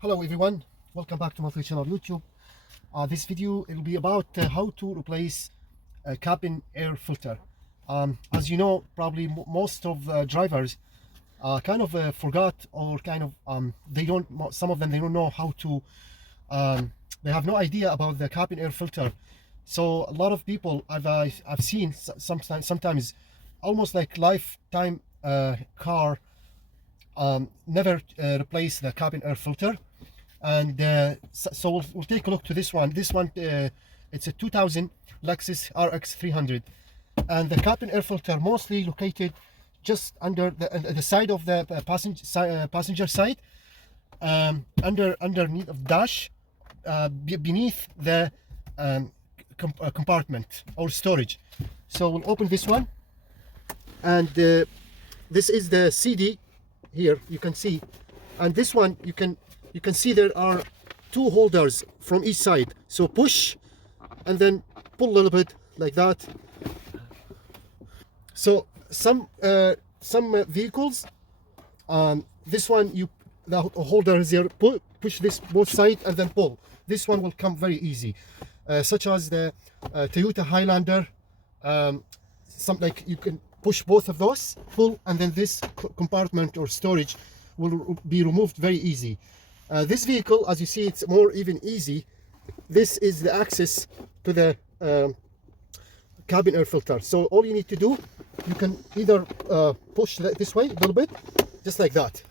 Hello everyone, welcome back to my channel YouTube. This video will be about how to replace a cabin air filter. As you know, probably most of drivers kind of forgot, or kind of they don't, some of them they don't know how to, they have no idea about the cabin air filter. So a lot of people I've seen sometimes almost like lifetime car never replace the cabin air filter. And so we'll take a look to this one. It's a 2000 Lexus RX 300, and the cabin air filter mostly located just under the side of the passenger side, underneath of dash, beneath the compartment or storage. So we'll open this one, and this is the CD here, you can see, and this one you can see there are two holders from each side. So push and then pull a little bit like that. So some vehicles, this one the holder is here, push this both sides and then pull. This one will come very easy, such as the Toyota Highlander. Like you can push both of those, pull, and then this compartment or storage will be removed very easy. This vehicle, as you see, it's more even easy. This is the access to the cabin air filter. So all you need to do, you can either push this way a little bit, just like that.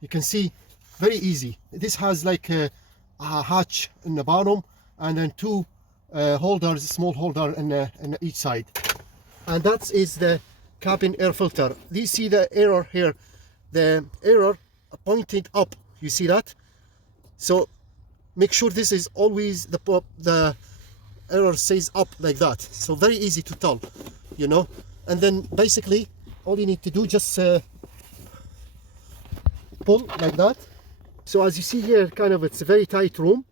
You can see, very easy. This has like a hatch in the bottom, and then two holders, small holder in each side. And that is the cabin air filter. You see the error here, the error pointing up. You see that? So make sure this is always the error says up like that. So very easy to tell, you know. And then basically all you need to do, just pull like that. So as you see here, kind of it's a very tight room,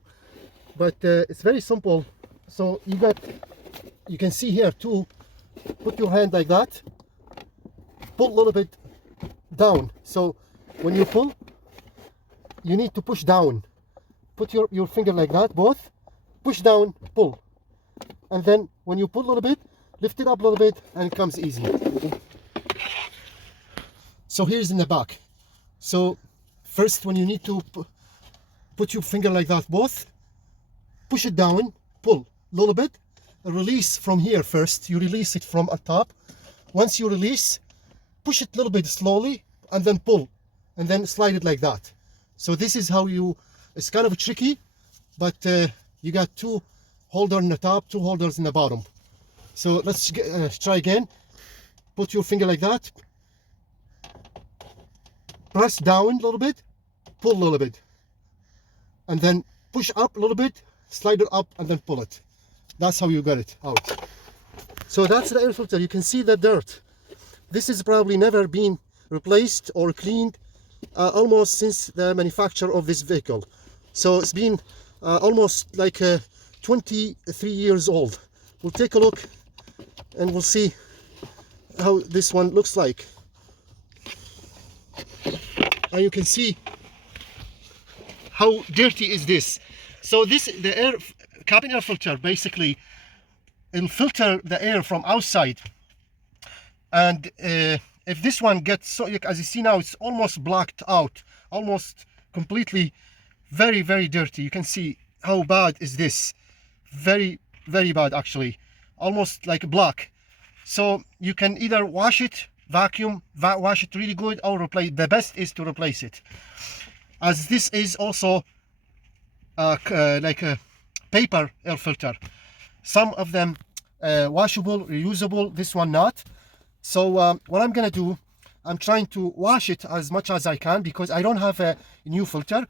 but it's very simple. So you can see here too, put your hand like that, pull a little bit down. So when you pull, you need to push down. Put your finger like that, both, push down, pull. And then when you pull a little bit, lift it up a little bit, and it comes easy. So here's in the back. So first, when you need to put your finger like that, both, push it down, pull a little bit, release from here first. You release it from on top. Once you release, push it a little bit slowly, and then pull, and then slide it like that. So this is how it's kind of tricky, but you got two holders in the top, two holders in the bottom. So let's try again. Put your finger like that, press down a little bit, pull a little bit, and then push up a little bit, slide it up, and then pull it. That's how you get it out. So that's the air filter. You can see the dirt. This is probably never been replaced or cleaned almost since the manufacture of this vehicle. So it's been almost like 23 years old. We'll take a look and we'll see how this one looks like. And you can see how dirty is this. So the cabin air filter, basically it'll filter the air from outside, and if this one gets, so as you see now, it's almost blacked out, almost completely, very, very dirty. You can see how bad is this. Very, very bad actually, almost like black. So you can either wash it, vacuum, wash it really good, or replace. The best is to replace it, as this is also like a paper air filter. Some of them washable, reusable, this one not. So what I'm gonna do, I'm trying to wash it as much as I can, because I don't have a new filter,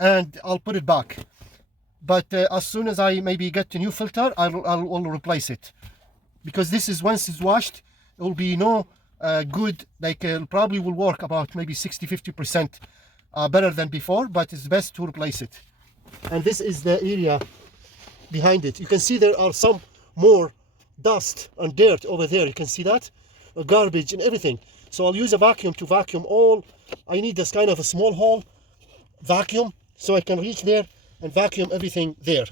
and I'll put it back. But as soon as I maybe get a new filter, I'll replace it, because this is, once it's washed, it will be no good. Like probably will work about maybe 60-50% better than before, but it's best to replace it. And this is the area behind it. You can see there are some more dust and dirt over there. You can see that, garbage and everything. So I'll use a vacuum to vacuum all. I need this kind of a small hole vacuum so I can reach there and vacuum everything there.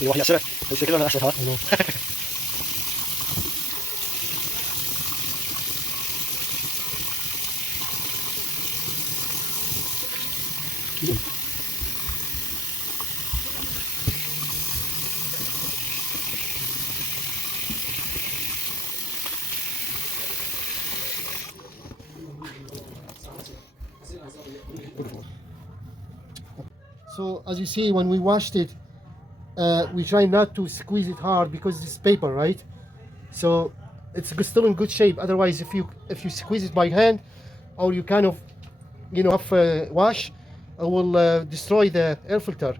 يروح يأسرك يصير كلنا أسر ها. So as you see, when we washed it, we try not to squeeze it hard because it's paper, right? So it's still in good shape. Otherwise, if you squeeze it by hand, or you kind of, have wash, it will destroy the air filter.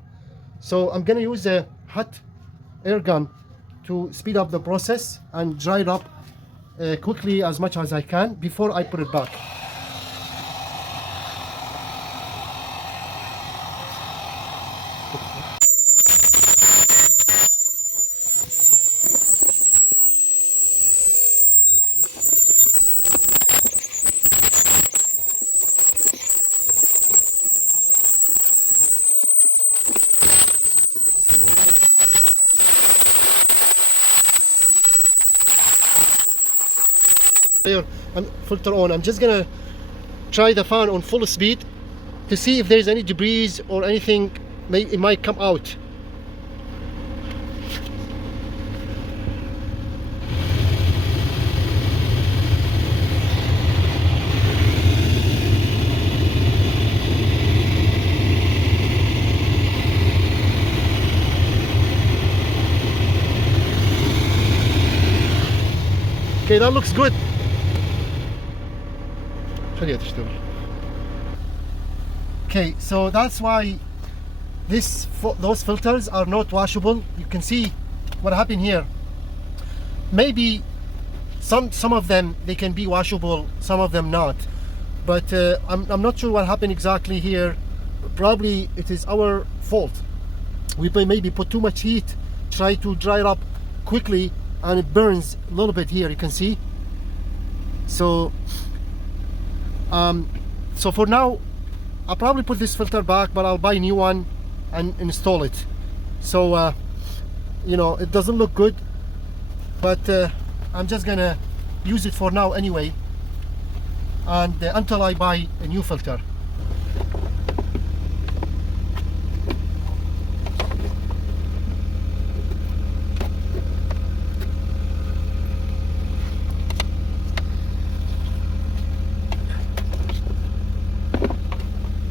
So I'm gonna use a hot air gun to speed up the process and dry it up quickly as much as I can before I put it back. And filter on. I'm just gonna try the fan on full speed to see if there's any debris or anything. It might come out. Okay, that looks good. Okay, so that's why those filters are not washable. You can see what happened here. Maybe some of them they can be washable, some of them not. But I'm not sure what happened exactly here. Probably it is our fault. We maybe put too much heat, try to dry it up quickly, and it burns a little bit here. You can see. So for now, I'll probably put this filter back, but I'll buy a new one and install it. So it doesn't look good, but I'm just gonna use it for now anyway, and until I buy a new filter.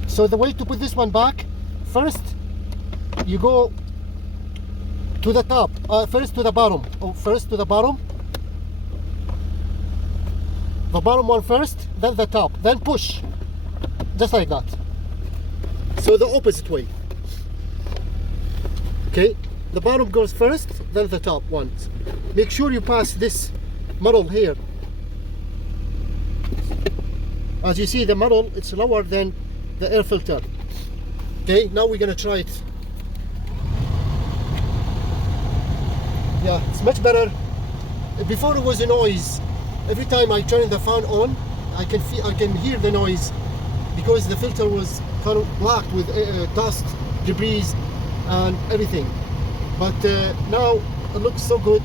So the way to put this one back, first you go to the top, first to the bottom, first to the bottom. The bottom one first, then the top, then push, just like that. So the opposite way. Okay, the bottom goes first, then the top one. Make sure you pass this muddle here. As you see, the muddle, it's lower than the air filter. Okay, now we're gonna try it. Yeah, it's much better. Before it was a noise. Every time I turn the fan on, I can hear the noise because the filter was kind of blocked with dust, debris, and everything. But now it looks so good.